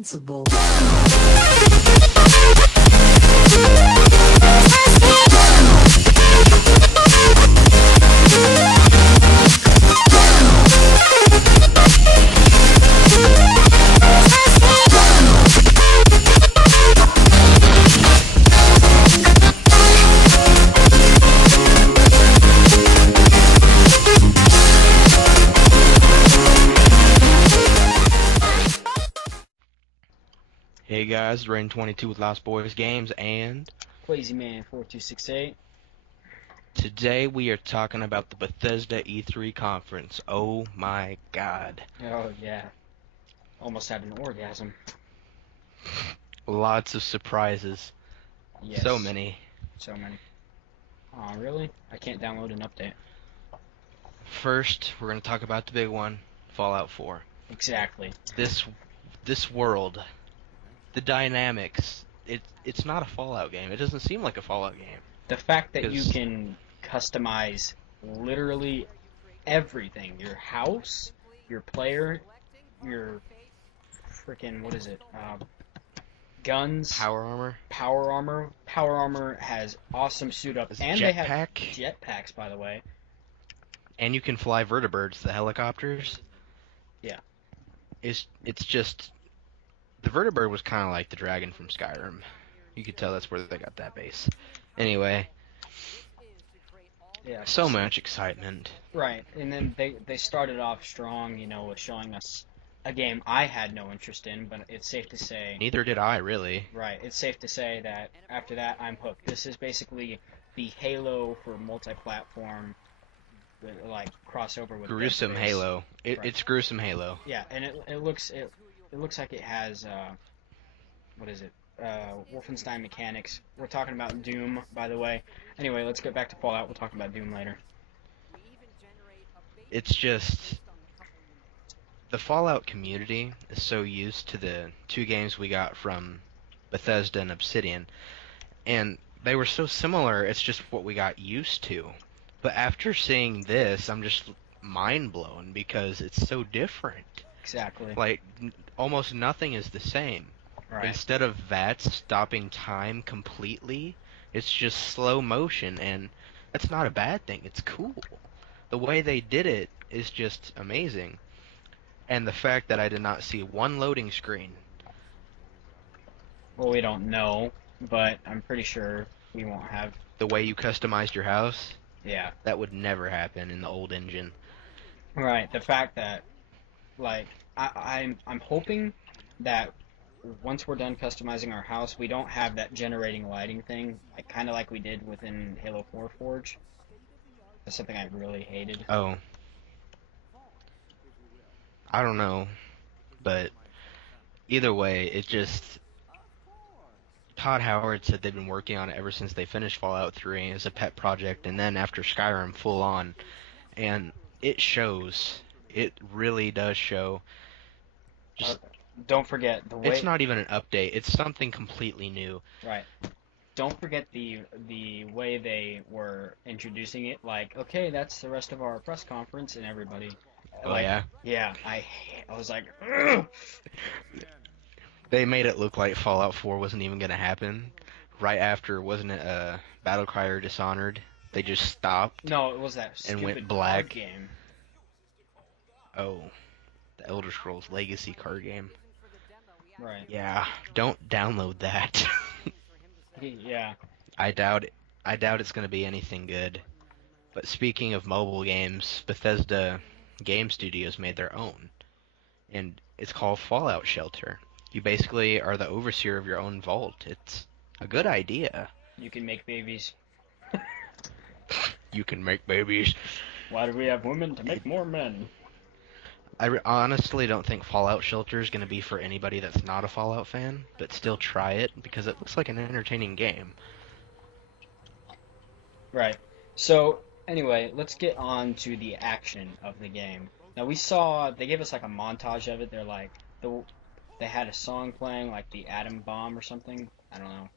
invincible. Hey guys, Rain22 with Lost Boys Games, and Crazy Man 4268. today we are talking about the Bethesda E3 conference. Oh my god. Oh yeah, almost had an orgasm. Lots of surprises. Yes. So many. So many. Aw, really? I can't download an update. First, we're going to talk about the big one, Fallout 4. Exactly. This world, the dynamics, it's not a Fallout game. It doesn't seem like a Fallout game. The fact that you can customize literally everything, your house, your player, your freaking, what is it, guns, Power armor. Power armor has awesome suit up, and they have jetpacks, by the way. And you can fly vertibirds, the helicopters. Yeah. It's just, the vertibird was kind of like the dragon from Skyrim. You could tell that's where they got that base. Anyway, Yeah. so much excitement. Right, and then they started off strong, you know, with showing us a game I had no interest in, but it's safe to say... Neither did I, really. Right, it's safe to say that after that, I'm hooked. This is basically the Halo for multi-platform, like, crossover with Gruesome Dead Space. Halo. Right. It's gruesome Halo. Yeah, and it looks like it has, what is it? Wolfenstein mechanics. We're talking about Doom, by the way. Anyway, let's get back to Fallout. We'll talk about Doom later. It's just... the Fallout community is so used to the two games we got from Bethesda and Obsidian, and they were so similar, it's just what we got used to. But after seeing this, I'm just mind-blown because it's so different. Exactly. Like, almost nothing is the same. Right. Instead of that stopping time completely, it's just slow motion, and that's not a bad thing. It's cool. The way they did it is just amazing. And the fact that I did not see one loading screen. Well, we don't know, but I'm pretty sure we won't have... The way you customized your house, Yeah. that would never happen in the old engine. Right. The fact that, like, I'm hoping that once we're done customizing our house, we don't have that generating lighting thing, like kind of like we did within Halo 4 Forge. That's something I really hated. Oh. I don't know, but either way, it just... Todd Howard said they've been working on it ever since they finished Fallout 3 as a pet project, and then after Skyrim full on, and it shows. It really does show. Just don't forget the way... It's not even an update. It's something completely new. Right. Don't forget the way they were introducing it. Like, okay, that's the rest of our press conference, and everybody... Oh, yeah? Yeah, I was like, ugh! They made it look like Fallout 4 wasn't even going to happen. Right after, wasn't it Battlecry or Dishonored? They just stopped. No, it was that stupid and went black. card game. Oh, the Elder Scrolls Legacy card game. Right. Yeah, don't download that. Yeah. I doubt it's going to be anything good. But speaking of mobile games, Bethesda Game Studios made their own. And it's called Fallout Shelter. You basically are the overseer of your own vault. It's a good idea. You can make babies. You can make babies. Why do we have women? To make more men. I honestly don't think Fallout Shelter is going to be for anybody that's not a Fallout fan, but still try it because it looks like an entertaining game. Right. So, anyway, let's get on to the action of the game. Now, they gave us like a montage of it. They're like, they had a song playing, like the Atom Bomb or something. I don't know.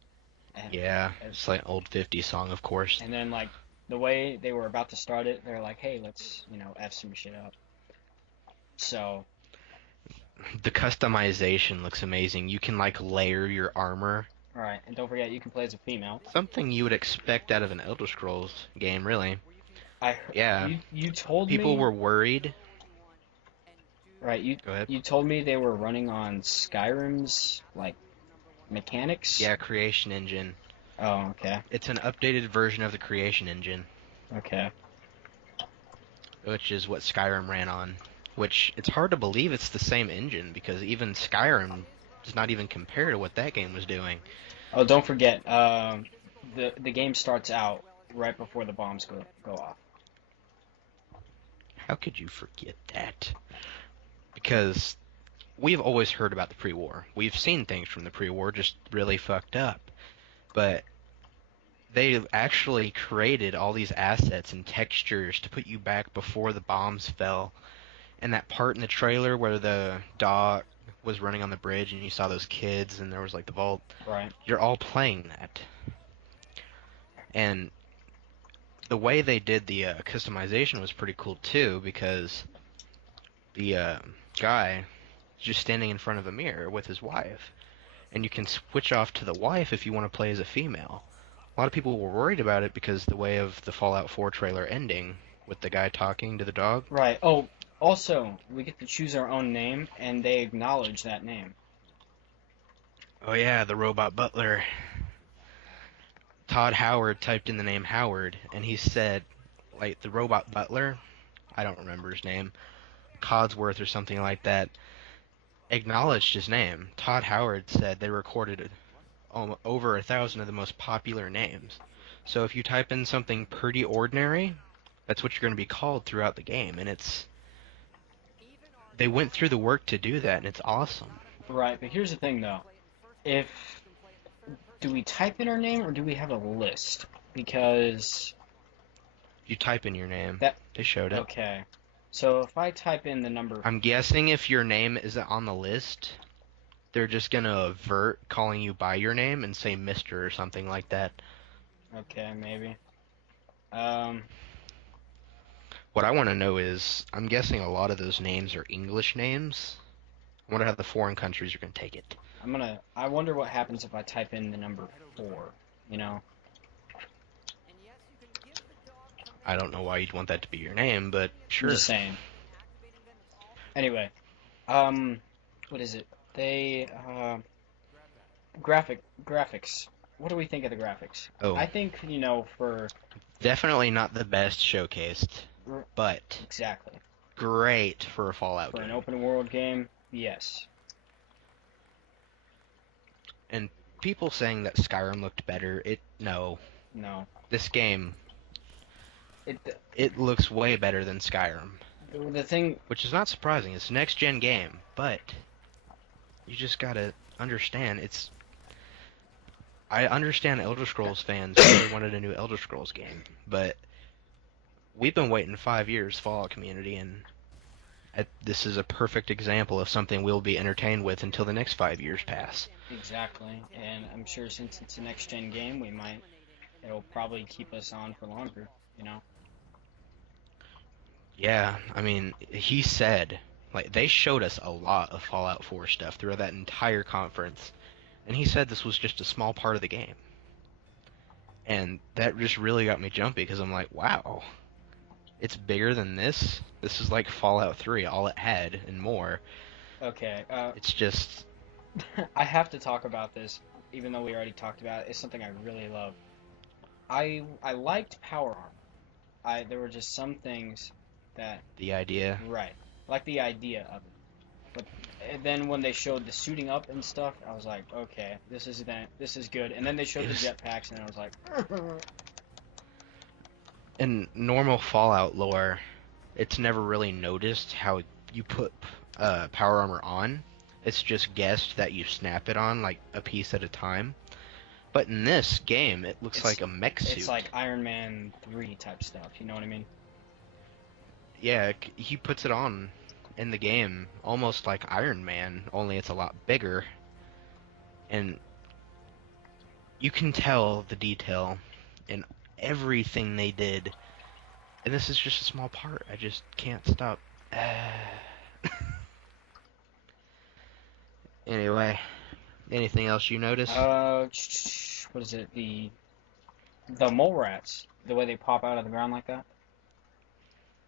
And yeah, it's like an old 50s song, of course. And then, like, the way they were about to start it, they're like, hey, let's, F some shit up. So, The customization looks amazing. You can like layer your armor. All right, and don't forget you can play as a female. Something you would expect out of an Elder Scrolls game, really. Yeah. You told People me were worried. right. Go ahead. You told me they were running on Skyrim's like mechanics. Yeah, Creation Engine. Oh, okay, It's an updated version of the Creation Engine, okay. which is what Skyrim ran on. Which it's hard to believe it's the same engine because even Skyrim does not even compare to what that game was doing. Oh, don't forget. The game starts out right before the bombs go off. How could you forget that? Because we've always heard about the pre-war. We've seen things from the pre-war just really fucked up. But they actually created all these assets and textures to put you back before the bombs fell. And that part in the trailer where the dog was running on the bridge and you saw those kids and there was like the vault, Right. you're all playing that. And the way they did the customization was pretty cool too because the guy is just standing in front of a mirror with his wife. And you can switch off to the wife if you want to play as a female. A lot of people were worried about it because the way of the Fallout 4 trailer ending with the guy talking to the dog. Right. Oh, also, we get to choose our own name, and they acknowledge that name. Oh yeah, the robot butler. Todd Howard typed in the name Howard, and he said, like, the robot butler, I don't remember his name, Codsworth or something like that, acknowledged his name. Todd Howard said they recorded over 1,000 of the most popular names. So if you type in something pretty ordinary, that's what you're going to be called throughout the game, and they went through the work to do that, and it's awesome. Right. But here's the thing, though. If do we type in our name or do we have a list? Because You type in your name. that. They showed it. Okay. So if I type in the number. I'm guessing if your name isn't on the list, they're just gonna avert calling you by your name and say Mister or something like that. Okay, maybe. Um. What I want to know is, I'm guessing a lot of those names are English names. I wonder how the foreign countries are gonna take it. I wonder what happens if I type in the number 4. You know. I don't know why you'd want that to be your name, but I'm sure. just saying. Anyway. What is it? They graphics. What do we think of the graphics? Oh, I think for definitely not the best showcased, r- but exactly great for a Fallout for an game. open world game, yes. And people saying that Skyrim looked better, no. No. This game, It it looks way better than Skyrim, the thing. which is not surprising. It's a next gen game, but you just gotta understand I understand Elder Scrolls fans really wanted a new Elder Scrolls game, but we've been waiting 5 years, Fallout community, and this is a perfect example of something we'll be entertained with until the next 5 years pass. Exactly, and I'm sure since it's a next gen game, it'll probably keep us on for longer. You know. Yeah, I mean, he said, like, they showed us a lot of Fallout 4 stuff throughout that entire conference, and he said this was just a small part of the game. And that just really got me jumpy because I'm like, wow, it's bigger than this. This is like Fallout 3, all it had and more. Okay. It's just, I have to talk about this, even though we already talked about it. It's something I really love. I liked Power Armor. There were just some things that the idea. right, like the idea of it. But and then when they showed the suiting up and stuff, I was like, okay, this is good. And then they showed It the was, jetpacks, and I was like, in normal Fallout lore, it's never really noticed how you put power armor on. It's just guessed that you snap it on like a piece at a time. But in this game, it looks it's like a mech it's suit. like Iron Man 3 type stuff. You know what I mean? Yeah, he puts it on in the game almost like Iron Man, only it's a lot bigger. And you can tell the detail in everything they did. And this is just a small part. I just can't stop. Anyway, anything else you notice? What is it? The mole rats, the way they pop out of the ground like that.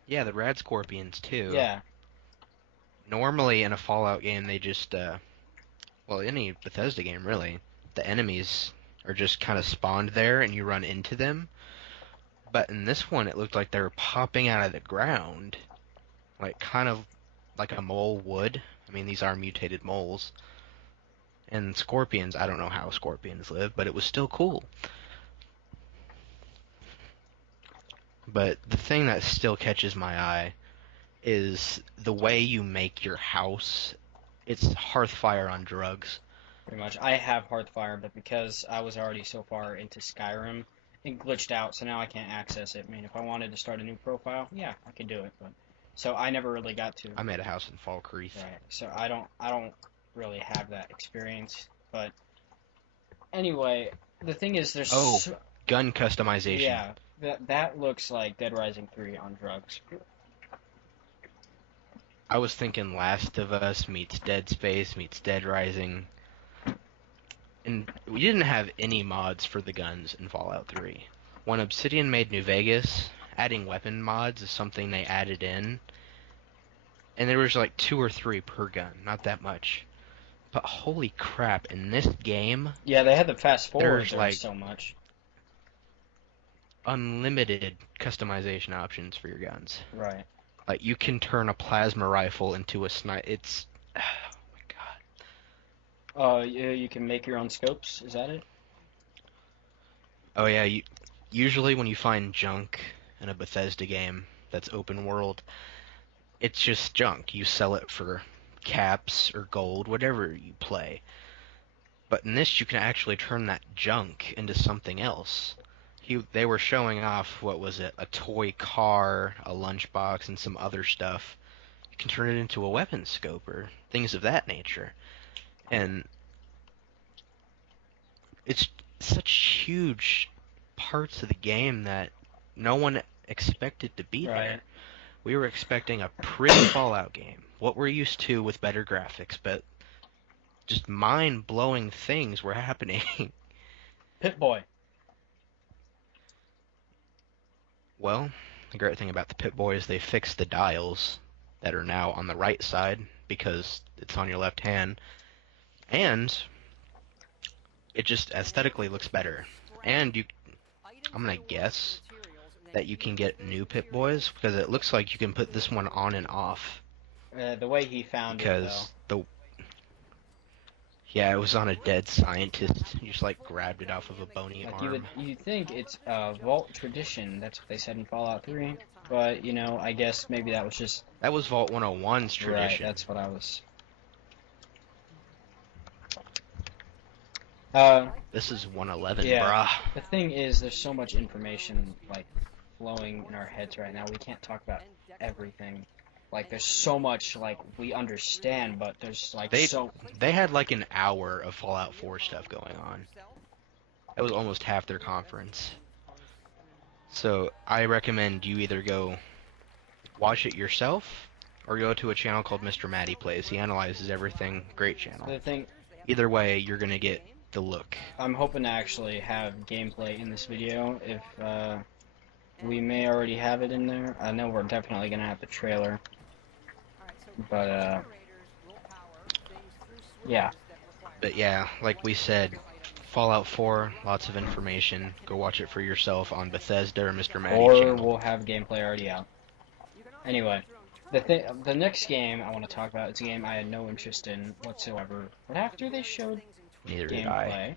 Yeah, the rad scorpions too. Yeah, Normally in a Fallout game, they just, well, any Bethesda game really, the enemies are just kind of spawned there and you run into them. But in this one, it looked like they were popping out of the ground, like kind of like a mole would. I mean, these are mutated moles. And scorpions, I don't know how scorpions live, but it was still cool. But the thing that still catches my eye is the way you make your house. It's Hearthfire on drugs. pretty much. I have Hearthfire, but because I was already so far into Skyrim, it glitched out, so now I can't access it. I mean, if I wanted to start a new profile, yeah, I could do it, but so I never really got to. I made a house in Fall Creek. Right. So I don't really have that experience, but anyway, the thing is, Oh, gun customization. yeah, that looks like Dead Rising 3 on drugs. I was thinking Last of Us meets Dead Space meets Dead Rising. And we didn't have any mods for the guns in Fallout 3. When Obsidian made New Vegas, adding weapon mods is something they added in. And there was like 2 or 3 per gun, not that much. But holy crap, in this game, Yeah, they had the fast forward there's there like so much. unlimited customization options for your guns. Right. Like you can turn a plasma rifle into a sniper. It's oh my god. You can make your own scopes. Is that it? Oh yeah, usually when you find junk in a Bethesda game that's open world, it's just junk. You sell it for caps or gold, whatever you play. But in this, you can actually turn that junk into something else. They were showing off, what was it, a toy car, a lunchbox, and some other stuff. You can turn it into a weapon scope or things of that nature. And it's such huge parts of the game that no one expected to be Right. there. We were expecting a pretty Fallout game, what we're used to with better graphics, but just mind-blowing things were happening. PipBoy. Well, the great thing about the PipBoy is they fixed the dials that are now on the right side because it's on your left hand, and it just aesthetically looks better. And I'm gonna guess that you can get new Pip-Boys because it looks like you can put this one on and off. The way he found it, though. Because yeah, it was on a dead scientist. You just like grabbed it off of a bony Like arm. you'd think it's Vault tradition. That's what they said in Fallout 3. But I guess maybe that was just That was Vault 101's right. tradition. That's what I was. This is 111, Yeah. brah. The thing is, there's so much information like flowing in our heads right now. We can't talk about everything. Like there's so much like we understand, but there's like They so they had like an hour of Fallout 4 stuff going on. That was almost half their conference. So I recommend you either go watch it yourself or go to a channel called Mr. Matty Plays. He analyzes everything. Great channel. the thing. Either way, you're gonna get the look. I'm hoping to actually have gameplay in this video. If we may already have it in there. I know we're definitely gonna have the trailer, but yeah. But yeah, like we said, Fallout 4, lots of information. Go watch it for yourself on Bethesda or Mr. Matty Or channel. we'll have gameplay already out. Anyway, the next game I want to talk about is a game I had no interest in whatsoever. But after they showed Neither did I. gameplay,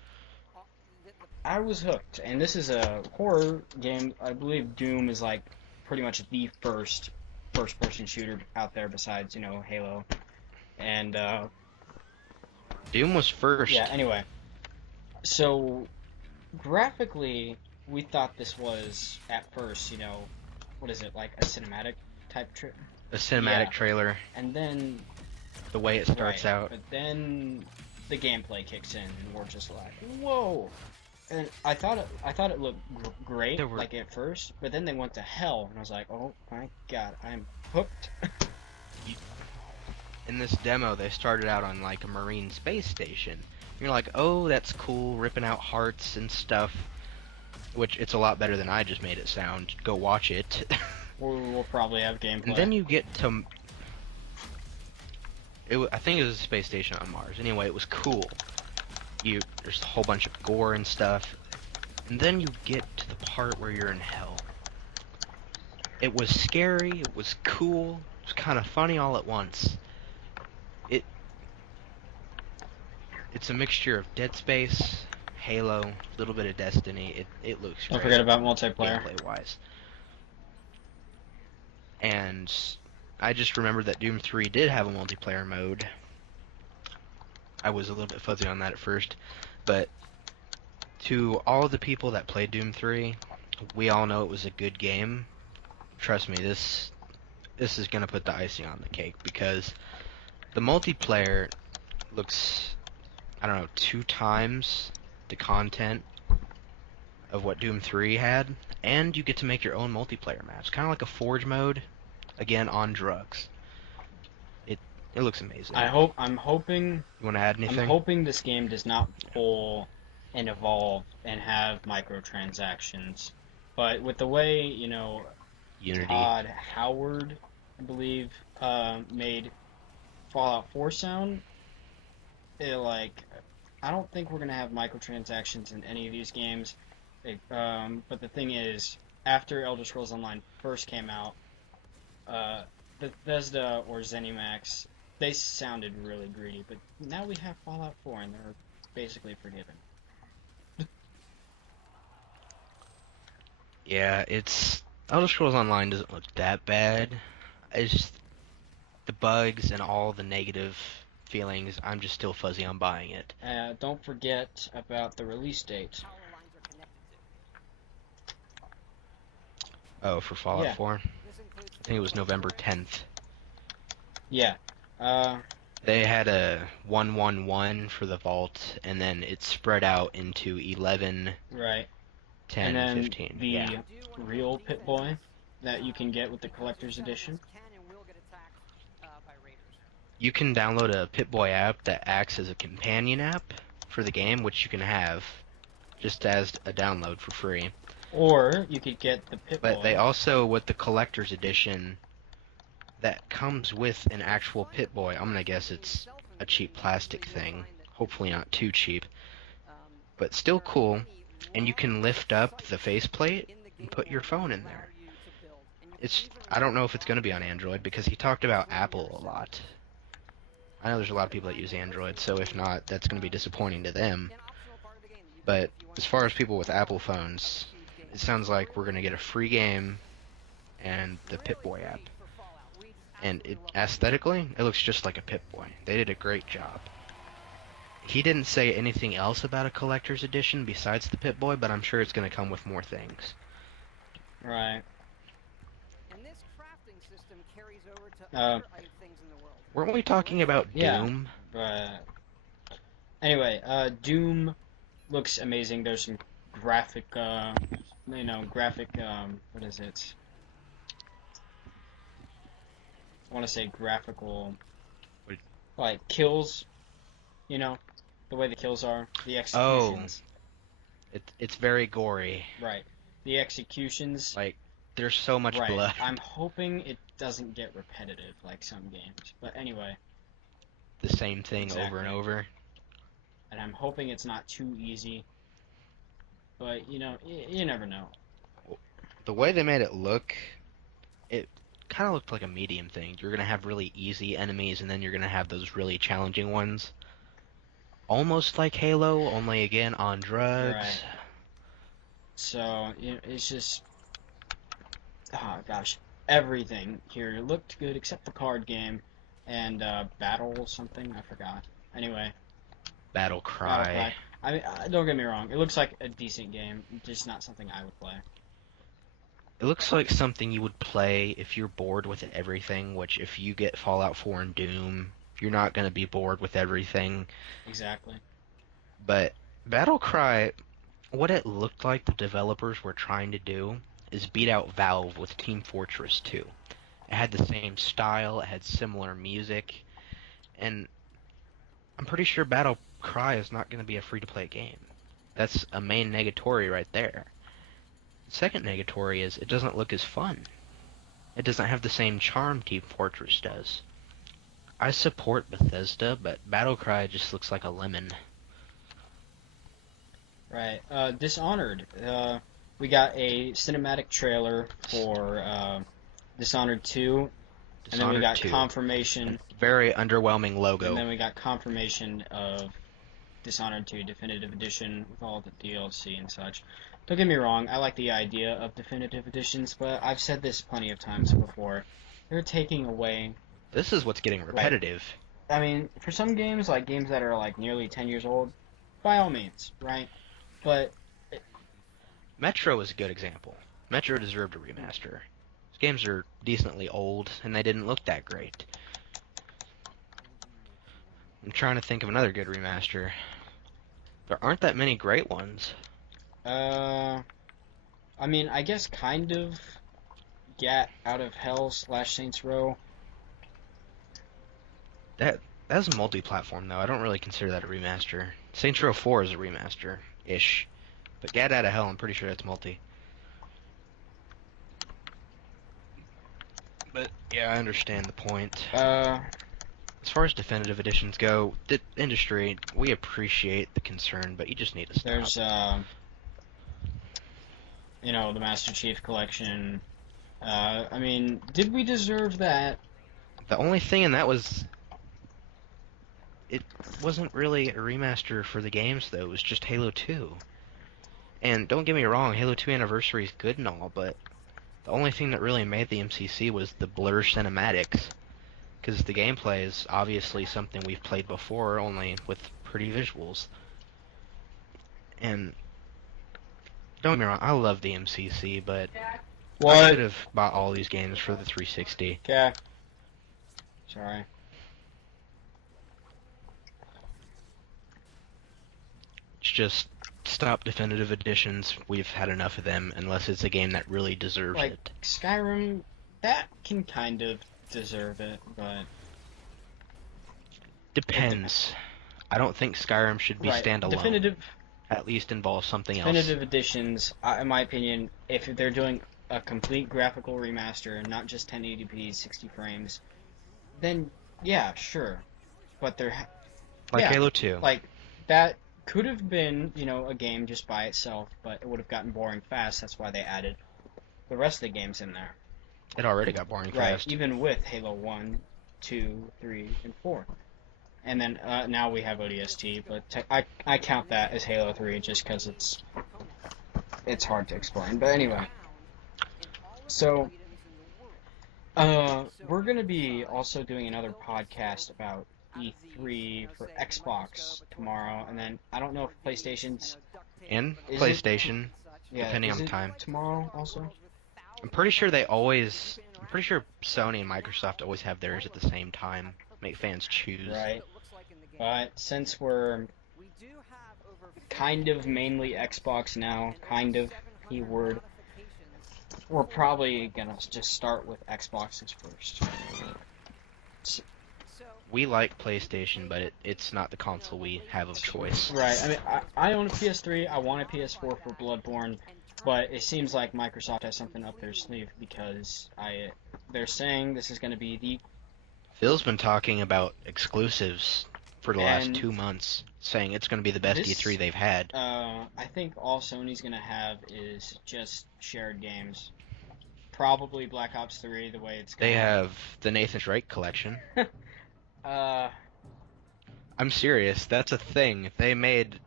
I was hooked. And this is a horror game. I believe Doom is like pretty much the first-person shooter out there besides Halo. And Doom was first. yeah. Anyway, so graphically, we thought this was at first, what is it, like a cinematic type trip? A cinematic Yeah. trailer, And then the way it starts right, out. but then the gameplay kicks in, and we're just like, whoa! And I thought it looked great, There were- like at first, but then they went to hell, and I was like, oh my god, I'm hooked. in this demo they started out on like a marine space station. You're like, oh, that's cool, ripping out hearts and stuff, which it's a lot better than I just made it sound. Go watch it. We'll probably have And gameplay. then you get to I think it was a space station on Mars. Anyway, it was cool. There's a whole bunch of gore and stuff, and then you get to the part where you're in hell. It was scary. It was cool. It was kind of funny all at once. It it's a mixture of Dead Space, Halo, a little bit of Destiny. It looks Don't great, forget about multiplayer. gameplay wise. And I just remembered that Doom 3 did have a multiplayer mode. I was a little bit fuzzy on that at first, but to all of the people that played Doom 3, we all know it was a good game. Trust me, this is gonna put the icing on the cake because the multiplayer looks, I don't know, 2 times the content of what Doom 3 had, and you get to make your own multiplayer maps, kind of like a Forge mode, again on drugs. It looks amazing. I'm hoping. You want to add I'm anything? hoping this game does not pull and evolve and have microtransactions. But with the way, Unity. Todd Howard, I believe, made Fallout 4 sound, I don't think we're gonna have microtransactions in any of these games. But the thing is, after Elder Scrolls Online first came out, Bethesda or ZeniMax, they sounded really greedy. But now we have Fallout 4, and they're basically forgiven. Yeah, it's Elder Scrolls Online doesn't look that bad. It's just the bugs and all the negative feelings. I'm just still fuzzy on buying it. Don't forget about the release date. Oh, for Fallout Yeah. 4? I think it was November 10th. Yeah. They had a 111 for the vault, and then it spread out into 11, Right. 10, And then 15. the Yeah. real PipBoy that you can get with the collector's edition. You can download a PipBoy app that acts as a companion app for the game, which you can have just as a download for free. Or you could get the PipBoy. But they also, with the collector's edition, that comes with an actual PipBoy. I'm gonna guess it's a cheap plastic thing. Hopefully not too cheap. But still cool. And you can lift up the faceplate and put your phone in there. I don't know if it's gonna be on Android because he talked about Apple a lot. I know there's a lot of people that use Android, so if not, that's gonna be disappointing to them. But as far as people with Apple phones, it sounds like we're gonna get a free game and the PipBoy app. And aesthetically, it looks just like a PipBoy. They did a great job. He didn't say anything else about a collector's edition besides the PipBoy, but I'm sure it's going to come with more things. Right. Weren't we talking about Doom? But anyway, Doom looks amazing. There's some graphic, what is it? I want to say graphical, like kills, the way the kills are, the executions. Oh, it's very gory. Right. The executions. Like, there's so much blood. I'm hoping it doesn't get repetitive like some games. But anyway. The same thing exactly. over and over. And I'm hoping it's not too easy. But, you never know. The way they made it look, it kind of looked like a medium thing. You're going to have really easy enemies, and then you're going to have those really challenging ones. Almost like Halo, only again on drugs. Right. So, it's just... Oh, gosh. Everything here looked good except the card game and Battle something. I forgot. Anyway. Battle Cry. I mean, don't get me wrong. It looks like a decent game, just not something I would play. It looks like something you would play if you're bored with everything, which if you get Fallout 4 and Doom, you're not going to be bored with everything. Exactly. But Battle Cry, what it looked like the developers were trying to do is beat out Valve with Team Fortress 2. It had the same style, it had similar music, And I'm pretty sure Battle Cry is not going to be a free-to-play game. That's a main negatory right there. The second negatory is it doesn't look as fun. It doesn't have the same charm Team Fortress does. I support Bethesda, but Battle Cry just looks like a lemon. Right. Dishonored. We got a cinematic trailer for Dishonored 2, and then we Dishonored got 2. confirmation, Very underwhelming and logo. then we got confirmation of Dishonored 2 Definitive Edition with all the DLC and such. Don't get me wrong, I like the idea of Definitive Editions, but I've said this plenty of times before. They're taking away. This is what's getting repetitive. Right. I mean, for some games, like games that are like nearly 10 years old, by all means, right? But Metro is a good example. Metro deserved a remaster. These games are decently old, and they didn't look that great. I'm trying to think of another good remaster. There aren't that many great ones. I mean, I guess kind of Gat Out of Hell / Saints Row. That's a multi-platform though. I don't really consider that a remaster. Saints Row 4 is a remaster-ish. But Get Out of Hell, I'm pretty sure that's multi. But yeah, I understand the point. As far as definitive editions go, the industry, we appreciate the concern, but you just need to stop. There's the Master Chief Collection. I mean, did we deserve that? The only thing in that was it wasn't really a remaster for the games though. It was just Halo 2. And don't get me wrong, Halo 2 Anniversary is good and all, but the only thing that really made the MCC was the blur cinematics. Because the gameplay is obviously something we've played before, only with pretty visuals. And don't get me wrong, I love the MCC, but I could have bought all these games for the 360. Okay. Sorry. It's just stop definitive editions. We've had enough of them, unless it's a game that really deserves Like it. Skyrim, that can kind of deserve it, but Depends. I don't think Skyrim should be standalone. Definitive, At least involve something definitive editions, in my opinion, if they're doing a complete graphical remaster, not just 1080p 60 frames, then yeah, sure. But they're like Halo 2. Like that could have been, a game just by itself, but it would have gotten boring fast. That's why they added the rest of the games in there. It already got boring fast. Right, even with Halo 1, 2, 3, and 4. And then now we have ODST, but I count that as Halo 3 just because it's hard to explain. But anyway, so we're going to be also doing another podcast about E3 for Xbox tomorrow, and then I don't know if PlayStation's... And PlayStation, depending on the time. Tomorrow also? I'm pretty sure Sony and Microsoft always have theirs at the same time. Make fans choose. Right. But since we're kind of mainly Xbox now, keyword, we're probably gonna just start with Xboxes first. We like PlayStation, but it's not the console we have of choice. Right. I mean, I own a PS3. I want a PS4 for Bloodborne, but it seems like Microsoft has something up their sleeve because they're saying this is going to be the... Phil's been talking about exclusives for the last 2 months, saying it's going to be the best E3 they've had. I think all Sony's going to have is just shared games. Probably Black Ops 3, the way it's going. They have the Nathan Drake collection. I'm serious. That's a thing. They made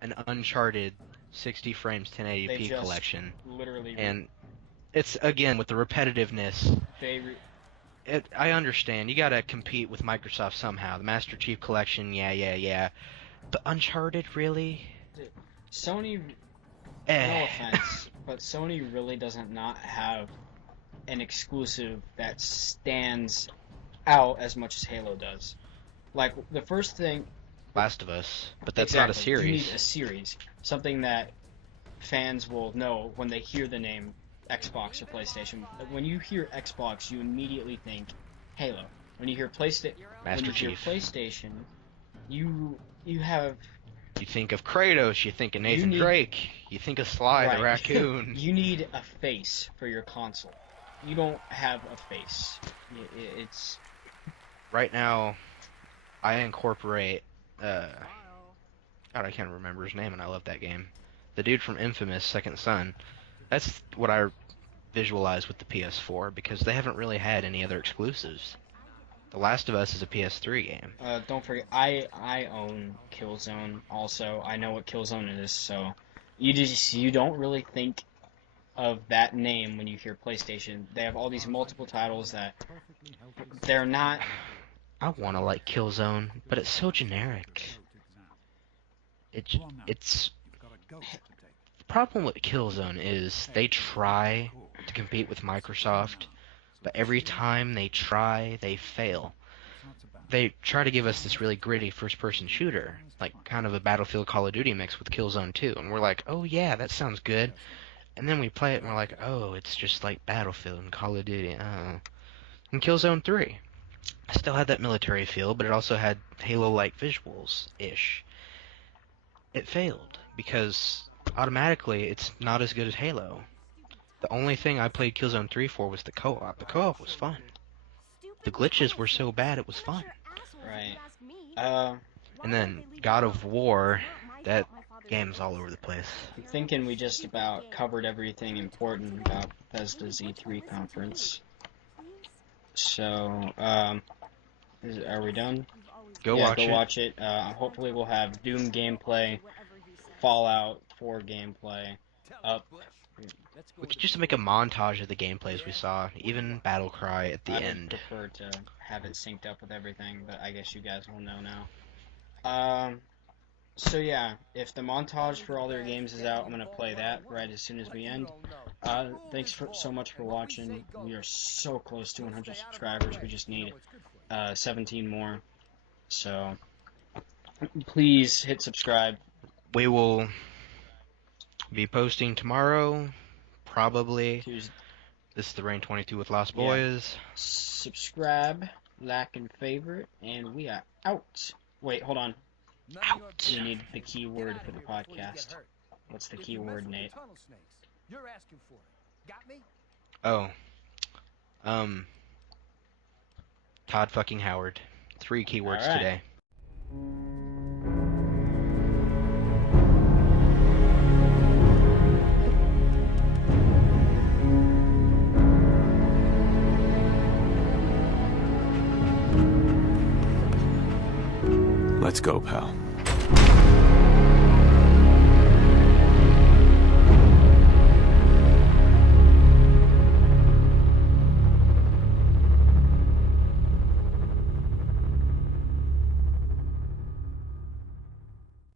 an Uncharted 60 frames 1080p collection. And it's, again, with the repetitiveness. I understand. You gotta compete with Microsoft somehow. The Master Chief Collection, yeah. But Uncharted, really? Sony, no offense, but Sony really doesn't not have an exclusive that stands out as much as Halo does. Like, the first thing... Last of Us, but that's not a series. You need a series. Something that fans will know when they hear the name Xbox or PlayStation. When you hear Xbox, you immediately think Halo. When you hear Master Chief. PlayStation, you have You think of Kratos, you think of Nathan need Drake, you think of Sly the right. raccoon. You need a face for your console. You don't have a face. It's Right now, I incorporate, God, I can't remember his name, and I love that game. The dude from Infamous, Second Son. That's what I visualize with the PS4, because they haven't really had any other exclusives. The Last of Us is a PS3 game. don't forget, I own Killzone also. I know what Killzone is, so you don't really think of that name when you hear PlayStation. They have all these multiple titles that they're not. I want to like Killzone, but it's so generic. It's the problem with Killzone is they try to compete with Microsoft, but every time they try, they fail. They try to give us this really gritty first-person shooter, like kind of a Battlefield Call of Duty mix with Killzone 2, and we're like, oh yeah, that sounds good. And then we play it and we're like, oh, it's just like Battlefield and Call of Duty. And Killzone 3. I still had that military feel, but it also had Halo-like visuals-ish. It failed, because automatically it's not as good as Halo. The only thing I played Killzone 3 for was the co-op. The co-op was fun. The glitches were so bad it was fun. Right. And then God of War, that game's all over the place. I'm thinking we just about covered everything important about Bethesda's E3 conference. So, are we done? Go watch go it. watch it. Hopefully we'll have Doom gameplay, Fallout 4 gameplay up. We could just make a montage of the gameplays we saw, even Battle Cry at the I would end. prefer to have it synced up with everything, but I guess you guys will know now. So yeah, if the montage for all their games is out, I'm gonna play that right as soon as we end. Thanks so much for watching. We are so close to 100 subscribers. We just need 17 more. So please hit subscribe. We will be posting tomorrow, probably. Tuesday. This is the Rain 22 with Lost Boys. Subscribe, like, and favorite, and we are out. Wait, hold on. Out. We need the keyword for the podcast. What's the keyword, Nate? Oh. Todd fucking Howard. 3 keywords today. Let's go, pal.